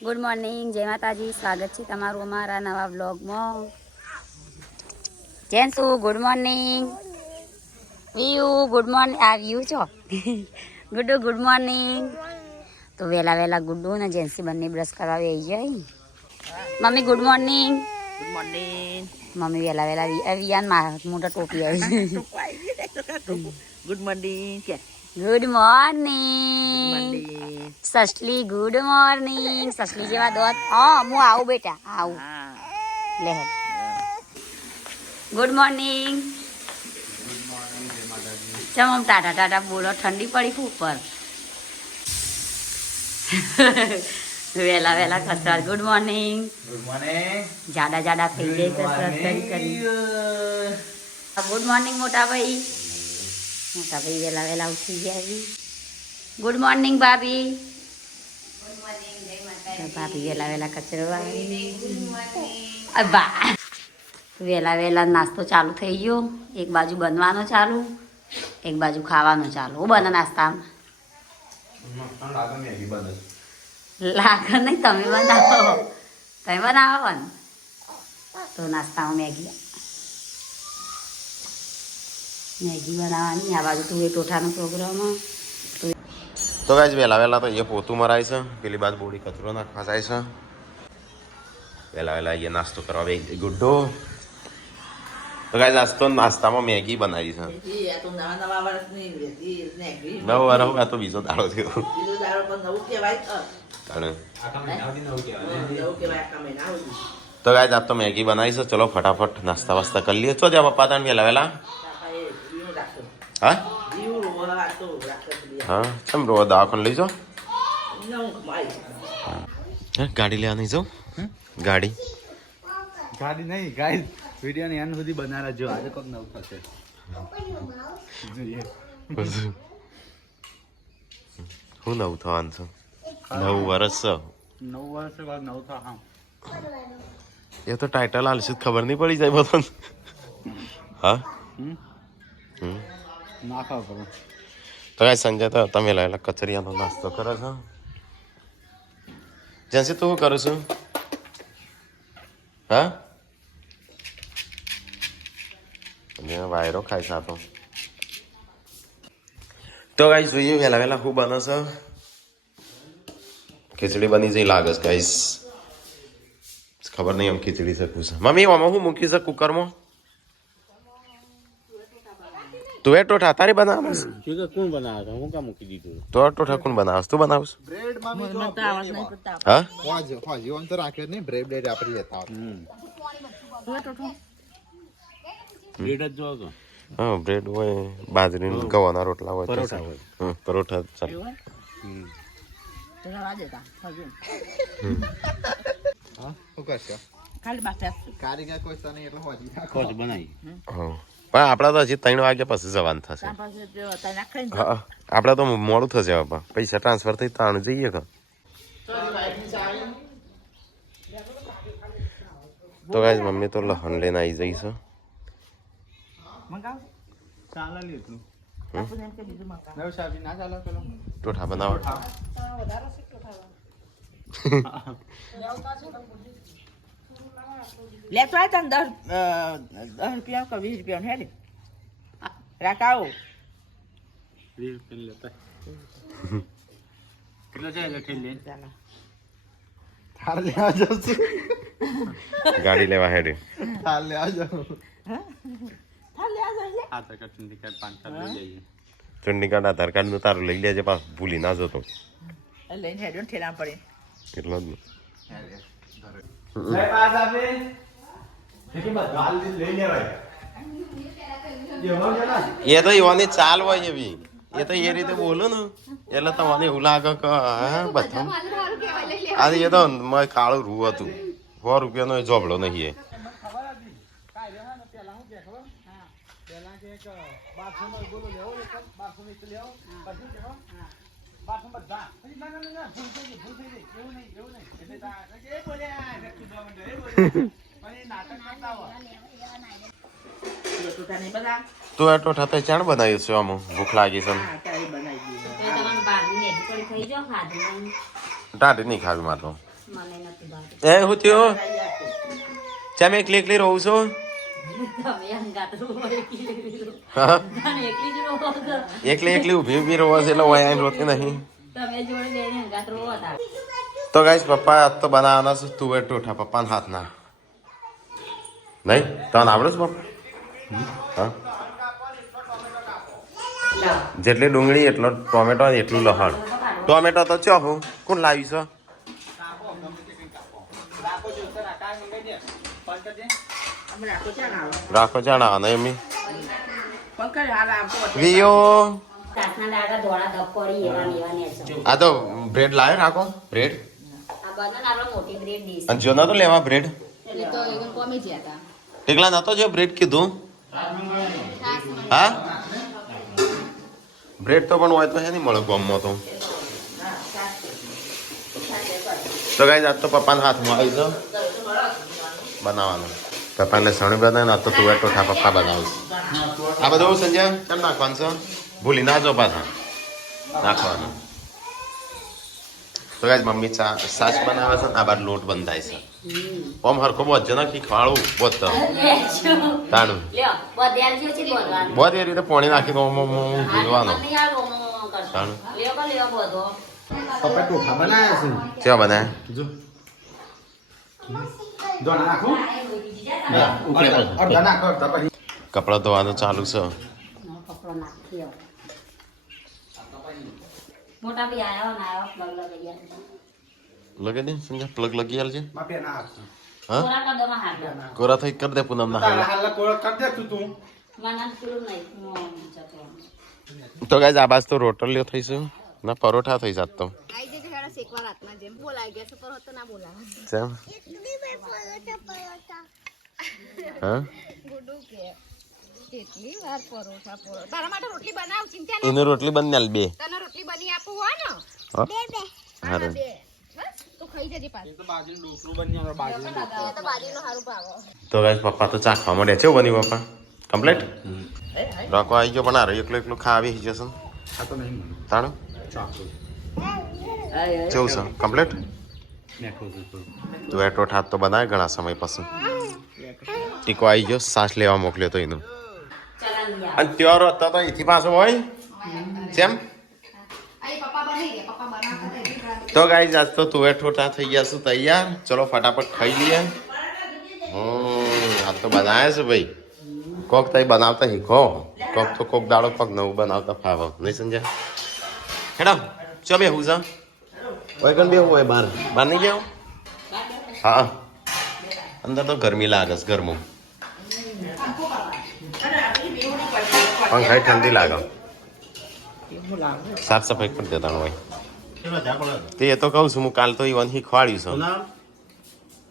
Good morning, જય માતાજી. સ્વાગત છે તમારું અમારા નવા વ્લોગમાં. જેન્સુ ગુડ મોર્નિંગ. વ્યુ ગુડ મોર્નિંગ. આ વ્યુ છો ગુડ્ડુ ગુડ મોર્નિંગ. તો વહેલા ગુડ્ડુ ને જેન્સી બંને બ્રશ કરવા આવી જાય. Mummy good morning. Good morning. Mummy વહેલા વિયાન મોટા ટોપી આવી. ગુડ મોર્નિંગ કે ગુડ મોર્નિંગ. સસલી ગુડ મોર્નિંગ. સસલી જેવા દોત. હા હું આવું બેટા આવું. લે ગુડ મોર્નિંગ. ચમ ટાટા ટાટા બોલો, ઠંડી પડી ઉપર. વહેલા કસરત. Good morning. Good morning. જાડા થઈ જાય કસરત કરી. ગુડ મોર્નિંગ મોટા ભાઈ. મોટા ભાઈ વહેલા ઉઠી ગયા. ગુડ મોર્નિંગ ભાભી. ભાભી વહેલા કચરો વહેલા નાસ્તો ચાલુ થઈ ગયો. એક બાજુ બનવાનો ચાલુ, એક બાજુ ખાવાનો ચાલુ. હું બને નાસ્તામાં લાગે નહીં. તમે બનાવો ને તો નાસ્તામાં મેગી બનાવવાની. આ બાજુ તું એ ટોઠાનો પ્રોગ્રામ. તો ગાઈસ વહેલા તો એ પોતું મરાય છે, પેલી બાજુ બોડી કચરો નાખવા જાય છે. વહેલા એ નાસ્તો કરવા બે ગુડ્ડો. તો ગાઈસ નાસ્તામાં મેગી બનાવી છે. નવ વાર આ તો બીજો દાડો થયો. તો ગાઈસ આજ તો મેગી બનાવી છે. ચલો ફટાફટ નાસ્તા વાસ્તા કરી લઈએ. ચો જા પપ્પા તને વહેલા હા હા ચમ રો દવાખાને લઈ જાઓ. ગાડી લેવા નહીં જાઉં. ગાડી નહીં ગાઈસ, વિડિયો ને એન્ડ સુધી બનારા જો. આજે કોક નવું થશે. હું નવું થવાનું છું. 9 વર્ષ 9 વર્ષ બાદ નવું થા. હા એ તો ટાઇટલ હાલશે ખબર નહીં પડી જાય બધું. હા ના ખાવ કરો. તો કાંઈ સંજય તો તમે લાયેલા કચરિયાનો નાસ્તો કરો છો. જેન્સી તું શું કરું છું? હા વાયરો ખાય સાતો. તો ગાઈસ જોઈએ વહેલા શું બને છે. ખીચડી બની જઈ લાગે છે ગાઈસ. ખબર નહીં એમ ખીચડી શકું છે. મમ્મી આમાં શું મૂકી છે કુકરમાં? તું એ ટોઠા તારી બનાવસ? કોણ બનાવે? હું કામ મૂકી દીધું. તો ટોઠા કોણ બનાવસ? તું બનાવસ? બ્રેડ માં હા હોજી ઓન તો રાખ્યો નહીં. બ્રેડ આપણે લેતા બ્રેડ જ જો તો. હા બ્રેડ હોય, બાજરીના ગવાના રોટલા હોય, પરોઠા હોય. પરોઠા ચાલ. હા શું કરશો? કારીગર કોઈ તને એટલે હોજી બનાવી. હા પણ આપડા તો હજી 3 વાગ્યા પછી જવાનું થશે. હા આપડા તો મોડું થશે. બાપા પૈસા ટ્રાન્સફર થઈ તાણ જઈએ કે. તો ગાઈસ મમ્મી તો લહણ લઈને આવી જઈ છે. ટોઠા બનાવો. લેતો આય તને 10 રૂપિયા કે 20 રૂપિયા હે ને રાખાઓ. 20 રૂપિયા લેતા. કેટલો છે એટલે ઠેલ લે. થાળ લેવા જાઉં છું. ગાડી લેવા હેડે. થાળ લેવા જાઉં. થાલ લે આ જાય. આ તો ચટણી કાર્ડ પાન કાર્ડ લઈ જઈએ. ચટણી કાર્ડ આધાર કાર્ડ નું તારું લઈ લેજે. પાસ ભૂલી ના જતો. લઈને હેડો ઠેલા પડે એટલો જ એ તો એવાની ચાલ હોય એવી. એ તો એ રીતે બોલું ને એટલે તમને એવું લાગે કે બધા આ એ તો કાળું રૂ હતું. 100 રૂપિયાનો એ જોબડો નહીં. તું આ ટોઠા તો ચાણ બનાવ્યું છે? આમ ભૂખ લાગી છે. ટાઢી નહીં ખાવી મારે તો. મને નથી ભાવતું. એ હું થયો ચમ એકલી એકલી રહું છું તમે હંગાત રહો, એકલી રહો. હા તમે એકલી જ રહો છો. એકલી એકલી ઊભી ઊભી રહો છે એટલે ઓય આઈને રોતી નહીં. તમે જોડે બેને હંગાત રહો હતા. તો ગાઈસ પપ્પા આજ તો બનાવવાના છે તુવેર ટોઠા પપ્પાના હાથના. નહીં તમને આવડે છે પપ્પા? હા જેટલી ડુંગળી એટલો ટોમેટો ને એટલું લહણ. ટોમેટો તો ચો હું કોણ લાવી છે? રાખો જાણા ને એમી પંકજ હાલ આવતો વિયો કાચના દાડા ધોળા ધપ પડી એવા ને એવા ને છે. આ તો બ્રેડ લાવ્યો રાખો બ્રેડ આ બધા ને આપણે મોટી બ્રેડ ડીશ. અને જો નતો લેવા બ્રેડ એટલે તો એવું કોમી જ્યા હતા. ટેકલા નતો જો બ્રેડ કીધું હા બ્રેડ તો પણ હોય તો હે નહીં મળે ગમમાં તો ગાઈસ આજ તો પપ્પાના હાથમાં આવી જાવ બનાવવાનું પપ્પાને લસણી બનાવે આ તો તુવેર ટોઠા પપ્પા બનાવે આ બધું સંજય કેમ નાખવાનું છે ભૂલી ના જો પાછા નાખવાનું તો ગાઈસ મમ્મી સાસ બનાવે છે આ બાર લોટ બંધાય છે ઓમ હરખો બોધ ને ખીખવાળું બોધ તાણું લ્યો બધ્યાલ જે છે બોલવાનું. બોધ એ રીતે પાણી નાખીને ઓમ ઓમ ઓમ ભૂલવાનો નહીં આ રોમો કરતો. તાણું લ્યો કો લ્યો બધો. પપ્પા ટોઠા બનાવ્યા છે કેવા બનાવે જો દોણા નાખો અડધા નાખો અડધા પછી કપડાં ધોવાનું ચાલુ છે કપડો નાખી આવો. મોટા બી આવ્યો ને આવ્યો પ્લગ લગાઈ ગયા. લગાઈ દે સંજય પ્લગ લગી આલજે માપે ના આપશે હા કોરા કદમાં હાથ કોરા થઈ કરી દે પૂનમ ના તારા હાલ કોળ કર દે તું મને પેલું નહીં જતો. તો ગાઈસ આ બાજ તો રોટલીઓ થઈશું ના પરોઠા થઈ જાત તો આઈ જજો હેડા શેકવા રાતના જેમ બોલાઈ ગયા છે પર હતો ના બોલાવા જેમ હા ગુડુ કે કેટલી વાર પરોઠા તારા માટે રોટલી બનાવ ચિંતા એનો રોટલી બની આલ બે તને રોટલી બની આપું હોય ને હા હારું બે બસ તું ખાઈ જજે પાછું તો બાજરીનું ડોકલું બની આવે બાજરીનું તો બાજરીનો સારું ભાવ તો ગાઈસ પપ્પા તો ચાખવા મળે છે બની પપ્પા કમ્પ્લીટ રાખો આવી ગયો પણ આ એકલો એકલો ખાવી જશે આ તો નહીં મને તાણું ચાકુ કેવું છે કમ્પ્લીટ નેઠો છે તું એટો ઠાત તો બનાવે ઘણા સમય પછી ટીકો આવી ગયો સાસ લેવા મોકલ્યો તો એનું અને ત્યોર હતા તો અહીંથી પાછો હોય જેમ આઈ પપ્પા બની ગયા પપ્પા બનાવતા તો ગાઈસ આજ તો તુવેર ઠોઠા થઈ ગયા છું તૈયાર ચલો ફટાફટ ખાઈ લઈએ આજ તો બનાવે છે ભાઈ કોક તઈ બનાવતા શીખો કોક તો કોક દાડો પગ નવું બનાવતા ફાવો નહીં સમજ્યા હેડો ચો બે હું જા ઓય કણ બે હોય બહાર બહાર નહીં ગયા હા અંદર તો ગરમી લાગે છે ગરમું પંખાઈ ઠંડી લાગે સાફ સફાઈ કરી દેતા હોય તે એ તો કહું છું હું કાલ તો ઈવન શીખવાડ્યું છું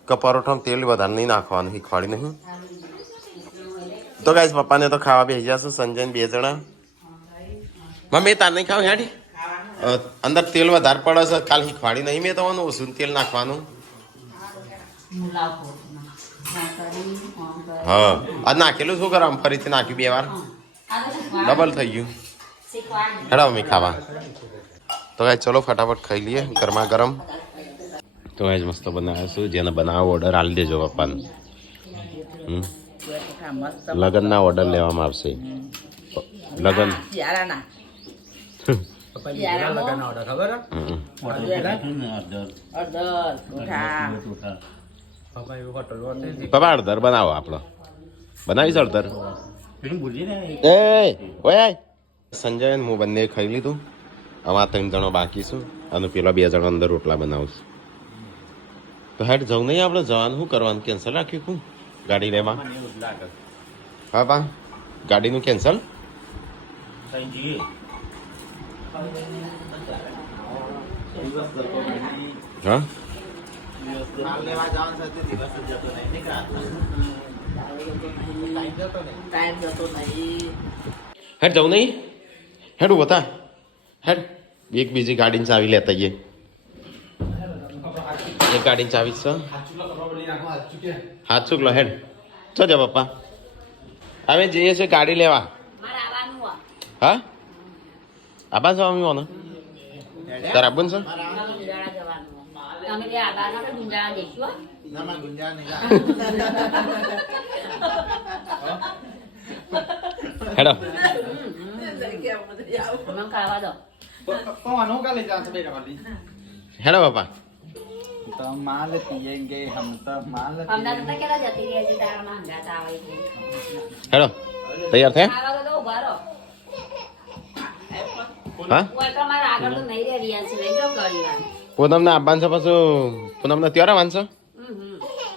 કે પરોઠામાં તેલ વધારે નહીં નાખવાનું શીખવાડી નહીં તો ગાઈસ પપ્પાને તો ખાવા બેસી જશે સંજય બે જણા મમ્મી તાર નહીં ખાવ હેડી અંદર તેલ વધારે પડે છે કાલ શીખવાડી નહીં મેં તો ઓછું તેલ નાખવાનું હા આ નાખેલું શું કરવા ફરીથી નાખ્યું બે વાર ડબલ થઈ ગયું હેડા મમ્મી ખાવા તો ગાઈસ ચલો ફટાફટ ખાઈ લઈએ ગરમા ગરમ તો ગાઈસ મસ્ત બનાવ્યો છું જેને બનાવો ઓર્ડર આપી દેજો પપ્પાને લગનના ઓર્ડર લેવામાં આવશે લગન યારાના પપ્પા અડધર બનાવો આપણો બનાવીશ અડધર એ ઓય સંજય હું બંને ખાઈ લીધું આમાં 3 જણો બાકી છું અને પેલા 2 જણો અંદર રોટલા બનાવશું તો હેડ જવું નહીં આપણે જવાનું શું કરવાનું કેન્સલ રાખ્યું હું ગાડી લેવા હા બા ગાડીનું કેન્સલ હા હેડ જવું નહીં હેડ બતા હેડ એક બીજી ગાડીની ચાવી લેતા જઈએ એક ગાડીની ચાવી છે હાથ ચૂકલો હેડ ચો જા પપ્પા અમે જઈએ છીએ ગાડી લેવા હા આબા જવા મી તાર આબન છે અમે લે આબાર ના ગુંજા દેશું હો. ના માં ગુંજા નહીં હેડો મને ખાવા દો પવાનો કાલે જાત બે વાલી હેડો બાપા તો માલ પીएंगे हम तो माल હમણાં તો કેટલા જતી રહી છે તારા માં હંગાત આવે છે હેડો તૈયાર થયા ખાવા દો ઉભા રહો હા કોઈ તો મારા આગળ તો નહીં રહે રિયાન છે લઈ જાઓ ઘણી વાર પૂનમને આપવાનું છે પાછું પૂનમને ત્યારે વાંચશો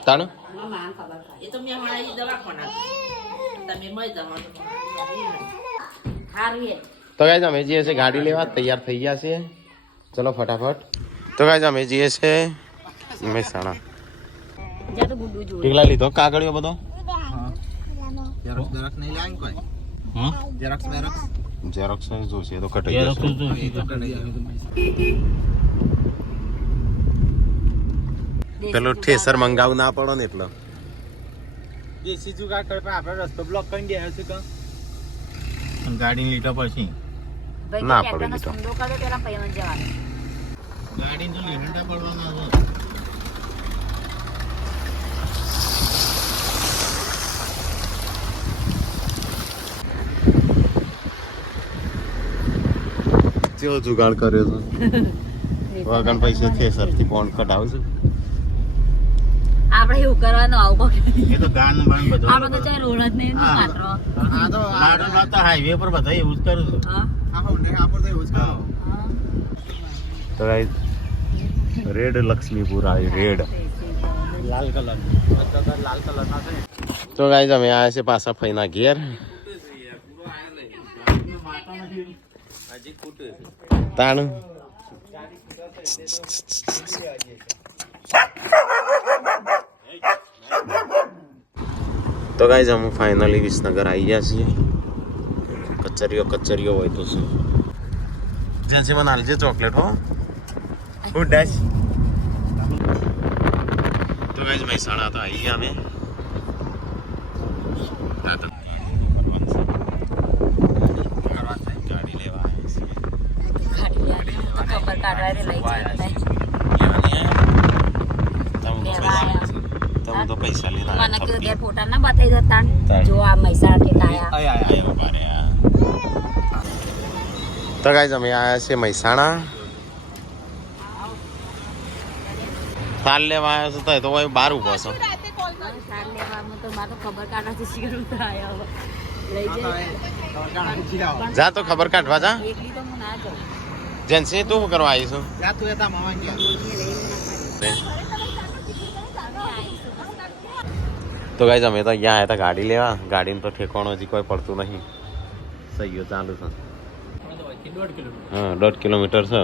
તાણ મને માન ખબર ખાય એ તો મેં હમણાં એ દવાખાના તમે મળી જવાનું સારું એ તો ગાઈઝ અમે જઈએ છીએ ગાડી લેવા તૈયાર થઈ ગયા છીએ ચલો ફટાફટ તો ગાઈઝ અમે જઈએ છીએ મહેસાણા જા તો ગુડ્ડુ જોડે ઢીકલા લીધો કાગળિયો બધો ઝેરોક્સ નહીં લાઈન કોઈ હા ઝેરોક્સ મેરોક્સ ઝેરોક્સ જોશે તો કટાઈ જશે પેલું ઠેસર મંગાવું ના પડો ને એટલે દેશી જુગાડ કરે પણ આપણે રસ્તો બ્લોક કરી દે છે કે ગાડી લીધો પછી ના ભાઈ પડે ટ્રેક્ટરનો લીધો. સુંદો કરે પેલા પૈવન જવાનું ગાડી તો લીધા પડવાના કેવો જુગાડ કર્યો છે વગન પૈસા ઠેસર થી બોન્ડ કઢાવશું આપણે એવું કરવાનું આવું કોક એ તો ગાન બાન બધું આપણે તો ચાલ રોડ જ નહીં હા. કાતરો આ તો લાડુ તો હાઈવે પર બધા એવું જ કરું છું હા આપણ તો એવું જ કરો તો ગાઈસ રેડ લક્ષ્મીપુર આવી રેડ લાલ કલર લાલ કલર ના છે તો ગાઈસ અમે આવ્યા છે પાછા ફઈના ઘેર તાણ તો ગાઈસ અમે ફાઇનલી વિસનગર આવી ગયા છીએ કચરીઓ હોય તો શું જેન્સી મને હાલજે ચોકલેટ હો ઉડાશ તો ગાઈસ મહેસાણા તો આવી ગયા અમે ગાડી લેવા આવ્યા છીએ ખબર કાઢવા લઈ તમે તો પૈસા લઈને મને આવ્યા કીધું ઘેર ફોટા ના બતાવી દો તાણ જો આ મહેસાણા ટેક આયા તો ગાઈઝ અમે આવ્યા છીએ મહેસાણા થાલ લેવા આવ્યા છો તો ભાઈ બહાર ઉભો છો સાર લેવામાં તો મારે તો ખબર કાઢવાથી શીખરું તો આયા હવે. લઈ જાય જા તો ખબર કાઢવા જા એકલી તો હું ના જાઉં જેન્સી તું શું કરવા આવી છું જા તું એતા મામા ગયા તો ગાઈઝ અમે તો અહીંયા આવ્યા હતા ગાડી લેવા ગાડીનું તો ઠેકાણું હજી કોઈ પડતું નહીં સહીઓ ચાલુ છે હા 1.5 કિલોમીટર છે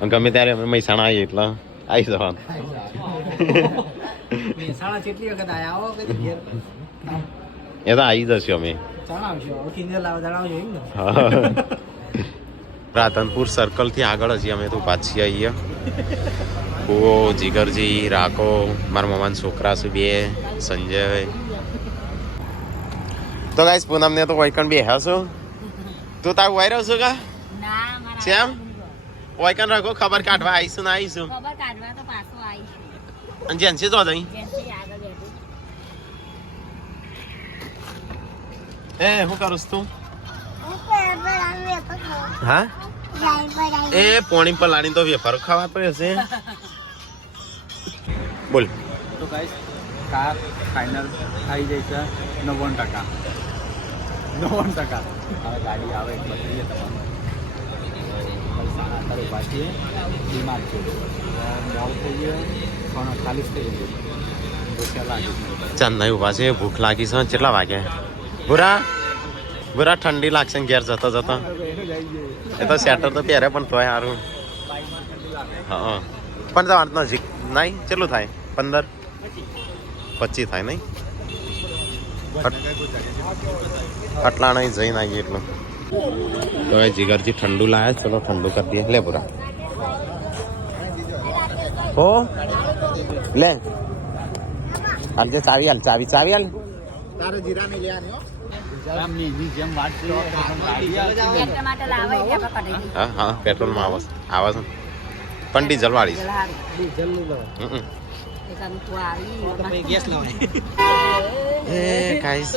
અને ગમે ત્યારે અમે મહેસાણા આવીએ એટલે આવી જવાનું મહેસાણા કેટલી વખત આયા આવો કે ઘેર એ તો આવી જશે અમે જણાવશો ઓળખીને લાવ જણાવજો એમ ને હા. રાધનપુર સર્કલ થી આગળ હજી અમે તો પાછી આવીએ બહુ જીગરજી રાખો મારા મામાના છોકરા છે બે સંજય તો ગાઈસ પૂનમ ને તો વૈકણ બે હશો તું તારું વાઈ રહ્યો છું કા ના મારા શ્યામ વૈકણ રાખો ખબર કાઢવા આવીશું ના આવીશું ખબર કાઢવા તો પાછો આવીશું અને જેન્સી તો જઈ જેન્સી આગળ બેઠું એ શું કરું તું હા એ પોણી પર લાડીને તો વેફર ખાવાતો હશે બોલ તો ગાઈસ કાર ફાઇનલ થઈ જાય છે 90%. 90%. હવે ગાડી આવે એટલે બતાવીએ તમને પૈસા તારી પાછી બીમાર છે મોલ થઈ ગયો પણ ખાલી થઈ ગયું ભૂખ્યા લાગી ચાંદના ઉભા છે ભૂખ લાગી છે કેટલા વાગ્યા ભૂરા ઠંડી લાગશે ને ઘેર જતા જતા એ તો સ્વેટર તો પહેરે પણ તોય સારું હા પણ તો આટલો નજીક નહીં કેટલું થાય 15-25 થાય નહીં આટલા નહીં જઈને આવીએ એટલું તો એ જીગરજી ઠંડુ લાવે ચલો ઠંડુ કરી દઈએ લે પૂરા હો લે હાલજે ચાવી હાલ ચાવી હાલ તારે જીરા નહીં લેવાની હો ગામની જેમ વાત છે એટલા માટે લાવે એટલે આપણે કાઢી દઈએ. હા પેટ્રોલમાં આવે છે પણ ડીઝલ વાળી છે. હમ. ગેસ લાવાય એ ગાઈસ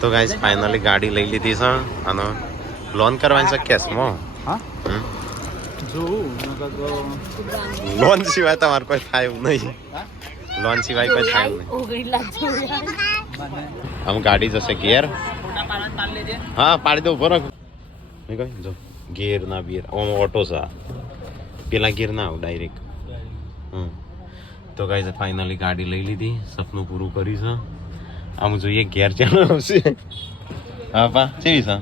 તો ગાઈસ ફાઇનલી ગાડી લઈ લીધી છે અને લોન કરવાની છે કેશમાં. હા હમ. જોઉં નકર તો લોન સિવાય તમારે કોઈ થાય એવું નહીં. લોન સિવાય કોઈ થાય એવું નહીં. આમ ગાડી જશે ગેર. હા પાડી દો ઉભો રાખ. મેં કહ્યું જો ગેર ના બિયર ઓટો છે આ. પેલા ગેર ના આવ ડાયરેક્ટ. તો ગાઈસ ફાઇનલી ગાડી લઈ લીધી, સપનું પૂરું કર્યું છે. આમ જોઈએ ગેર ચાલુ આવશે. હા પા કેવી છે?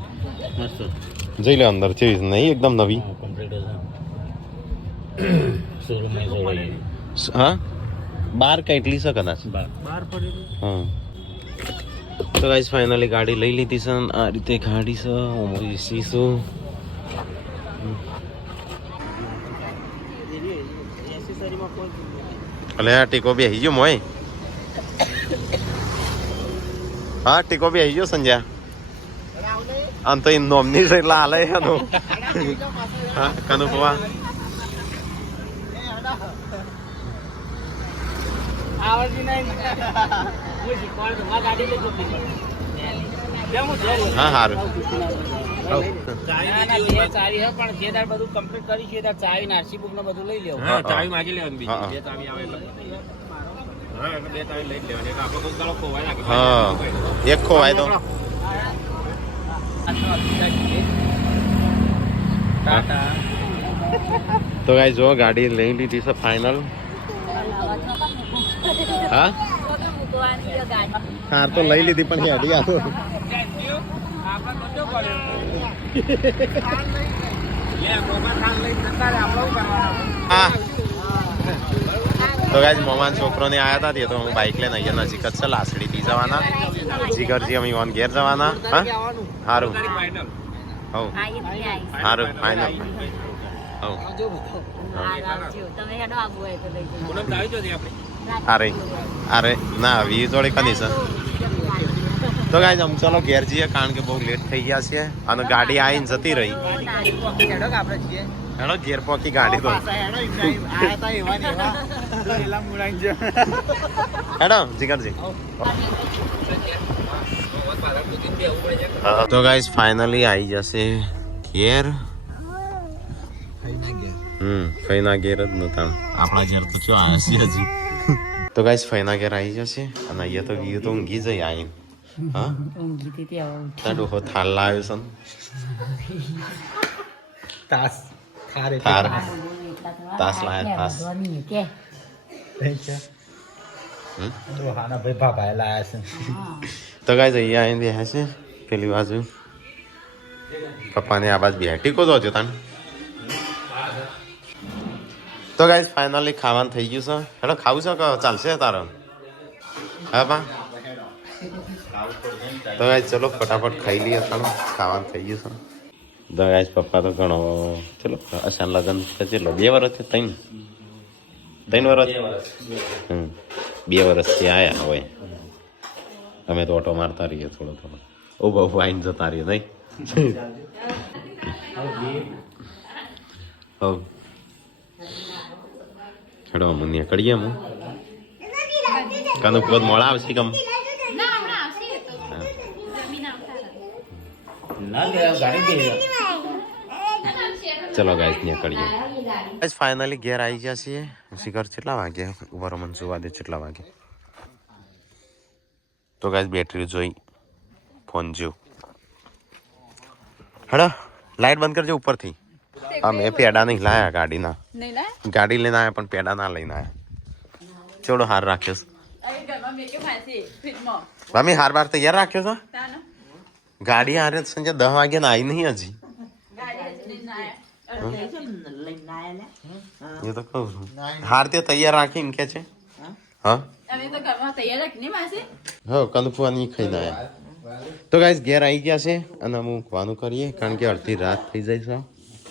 જઈ લે અંદર કેવી છે? નહીં એકદમ નવી. હા 12 કેટલી છે કદાચ. 12 પડી. હા તો ગાઈસ ફાઇનલી ગાડી લઈ લીધી છે. આ રીતે ગાડી છે. એસી શું અલે આ ટીકો બી આવી ગયો મોય. હા ટીકો બી આવી ગયો સંજ્યા. આમ તો એ નોમની છે એટલે હાલે એનો. હા કનુ પવા હા હારું. હા એક ખોવાય તો ગાઈસ જો ગાડી લઈ લીધી છે ફાઇનલ. હા કાર તો લઈ લીધી પણ હેડી આ તો હા તો ગાઈસ મોમાન છોકરોને આયા હતા તો હું બાઇક લઈને અહીંયા નજીક જ છે લાસડી પી જવાના. જીગરજી અમે ઓન ઘેર જવાના. હા સારું હવ સારું ફાઇનલ હવ અરે અરે ના વી જોડે કની છે. તો ગાઈસ આમ ચાલો ઘેર જઈએ કારણ કે બહુ લેટ થઈ ગયા છે અને ગાડી આવીને જતી રહી. હેડો ઘેર પોકી ગાડી તો હેડો જીગરજી. તો ગાઈસ ફાઇનલી આવી જશે ઘેર. ફઈના ઘેર જ નતા આપણા ઘેર તો શું આવ્યા છે હજી. તો ગાઈસ ફઈના ઘેર આવી જશે અને અહીંયા તો વ્યૂ તો ઊંઘી જઈ આવીને. હા ડોહો થાલ લાવ્યો છે તાસ ખારે તાર તાસ લાયા તાસ. તો હાના ભાઈ ભાભાએ લાયા છે. તો ગાઈસ અહીંયા આવીને બેહે છે પેલી બાજુ. પપ્પાને આ બાજુ બેહે ટીકો તો હજો તાને. તો ગાઈસ ફાઇનલી ખાવાનું થઈ ગયું છે. હેડો ખાવું છે કે ચાલશે તારો? હા પા તો ગાઈસ ચલો ફટાફટ ખાઈ લઈએ. ચાલો ખાવાનું થઈ ગયું છે. તો ગાઈસ પપ્પા તો ઘણો ચલો અચાન લગન ચલો 2 વર્ષ થી 3 વર્ષ 2 વર્ષથી આયા હોય. અમે તો ઓટો મારતા રહીએ થોડો થોડો. ઓ બહુ આઈને જતા રહીએ નહીં. હવ હેડો અમને નીકળીએ. હું કાનો પદ મોડા આવશે કમ. ચલો ગાઈસ નીકળીએ. ગાઈસ ફાઇનલી ઘેર આવી ગયા છીએ. શિખર કેટલા વાગે ઉભા મને જોવા દે કેટલા વાગે. તો ગાઈસ બેટરી જોઈ ફોન જેવું. હેડો લાઈટ બંધ કરજો ઉપરથી. અમે પેડા નહીં લાયા ગાડીના. ગાડી લઈને આવ્યા પણ પેડા ના લઈને આવ્યા. ચલો હાર રાખ્યો છે. મમ્મી હાર બાર તૈયાર રાખ્યો છો? ગાડી હારે સંજય 10 વાગે ના આવી નહીં હજી. એ તો કહું છું હાર તે તૈયાર રાખીને કે છે. હા હા કંદફુવાની ખાઈને આવ્યા. તો ગાઈસ ઘેર આવી ગયા છે અને અમુક વાનું કરીએ કારણ કે અડધી રાત થઈ જાય છે.